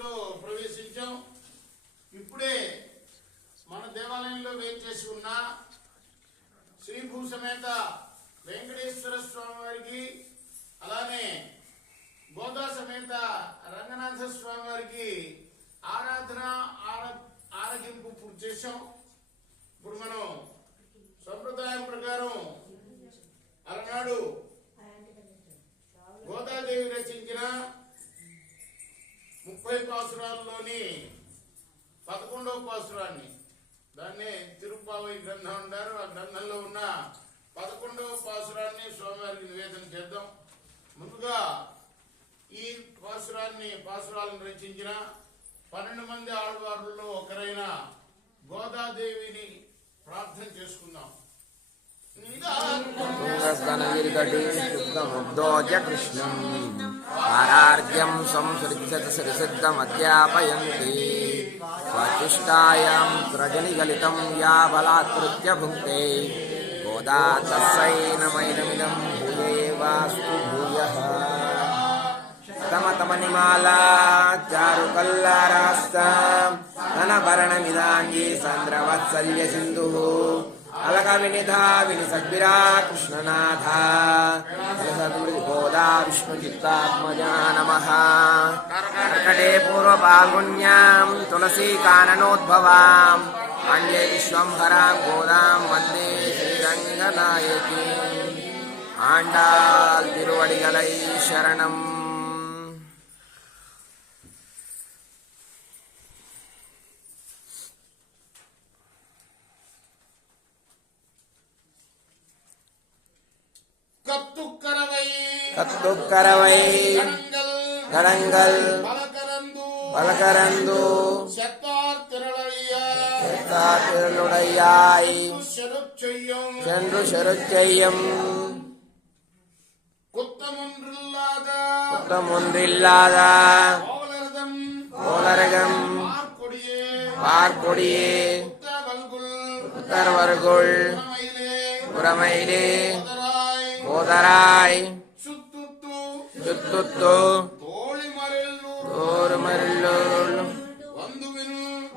మాసంలో ప్రవేశించాం. ఇప్పుడే మన దేవాలయంలో వేంచేసి ఉన్న శ్రీ భూసమేత వెంకటేశ్వర స్వామి వారికి, అలానే గోదా సమేత రంగనాథ స్వామి వారికి ఆరాధన ఆరగింపు పూర్తి చేశాం. ఇప్పుడు మనం సంప్రదాయం ప్రకారం అలనాడు గోదాదేవి రచించిన 30 పాసురాల్లోని 11వ పాసురాన్ని, దాన్నే తిరుప్పావై గ్రంథం అంటారు. ఆ గ్రంథంలో ఉన్న 11వ పాసురాన్ని స్వామివారికి నివేదన చేద్దాం. ముందుగా ఈ పాసురాలను రచించిన 12 మంది ఆళ్వారుల్లో ఒకరైన గోదాదేవిని ప్రార్థన చేసుకుందాం. కృష్ణం పారార్ఘ్యం సంసృతిసిద్ధమధ్యాపయంతి స్వతిష్టాయాం రజనిగలితం యా బలాత్కృత్య భుక్తే గోదా తస్సై నమైనమిదం భూయేవాస్తు భూయః. తమతమనిమాలా చారుకల్లారాస్తాం ధనభరణమిదాంగీ సంద్రవత్సల్య సింధు అలక వినిధా వినిసద్విరా కృష్ణనాథ గోదా విష్ణు చిత్తాత్మజా నమః. కర్కటే పూర్వ పాల్గొన్యాం తులసీ కాననోద్భవాం అంజే విశ్వంభరాం గోదాం వందే శ్రీరంగనాయకీ. ఆండాల్ తిరువడిగలై శరణం. கத்துக்கரவை கரங்கள் பலகரந்து செத்தாத்திரளுடையாய் சென்று செருச்செய்யும் குத்தமொன்றில்லாத கோளரகம் பார்க்கொடியே உத்தரவர்குள் புறமையிலே கோதராய் చుత్తు తోరుమరిల్లు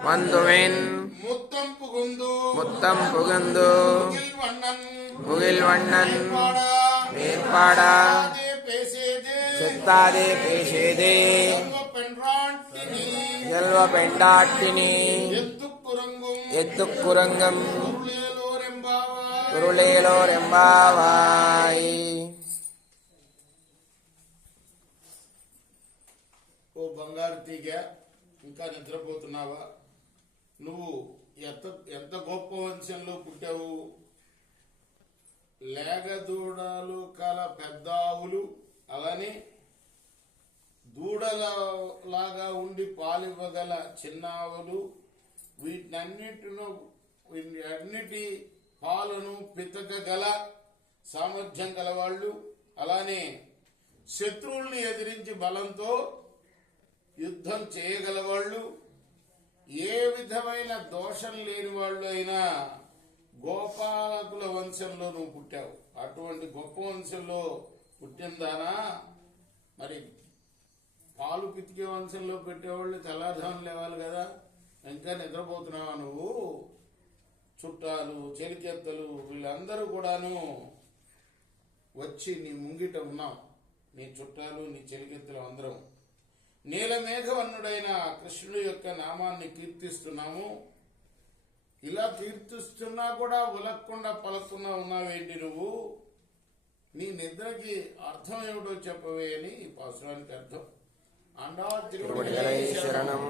వందువిన్ ముత్తం పుగుందు ముగిల్వണ്ണన్ మేర్పాడ చెత్తాదే పేసేదే జల్వ పెండాట్టిని ఎత్తుక్కురంగం కురులేలో రెంబావాయి. ఓ బంగారు తీగ, ఇంకా నిద్రపోతున్నావా? నువ్వు ఎంత గొప్ప వంశంలో పుట్టావు. లేగదూడలు కల పెద్ద ఆవులు, అలానే దూడలాగా ఉండి పాలివ్వగల చిన్న ఆవులు, వీటన్నిటి పాలను పితకగల సామర్థ్యం గలవాళ్ళు, అలానే శత్రువుల్ని ఎదిరించి బలంతో యుద్ధం చేయగలవాళ్ళు, ఏ విధమైన దోషం లేని వాళ్ళు అయినా గోపాలకుల వంశంలో నువ్వు పుట్టావు. అటువంటి గొప్ప వంశంలో పుట్టిందానా మరి పాలు పితికే వంశంలో పెట్టేవాళ్ళు తెల్లారుజామున లేవాలి కదా. ఇంకా నిద్రపోతున్నావా నువ్వు? చుట్టాలు, చెలికెత్తలు వీళ్ళందరూ కూడాను వచ్చి నీ ముంగిట ఉన్నాం. నీ చుట్టాలు, నీ చెలికెత్తలు అందరం నీలమేఘవర్ణుడైన కృష్ణుడు యొక్క నామాన్ని కీర్తిస్తున్నాము. ఇలా కీర్తిస్తున్నా కూడా ఉలక్కుండా పలక్కుండా ఉన్నావేంటి నువ్వు? నీ నిద్రకి అర్థం ఏమిటో చెప్పవే అని ఈ పాసురానికి అర్థం. అండా తిరువడిగలై శరణం.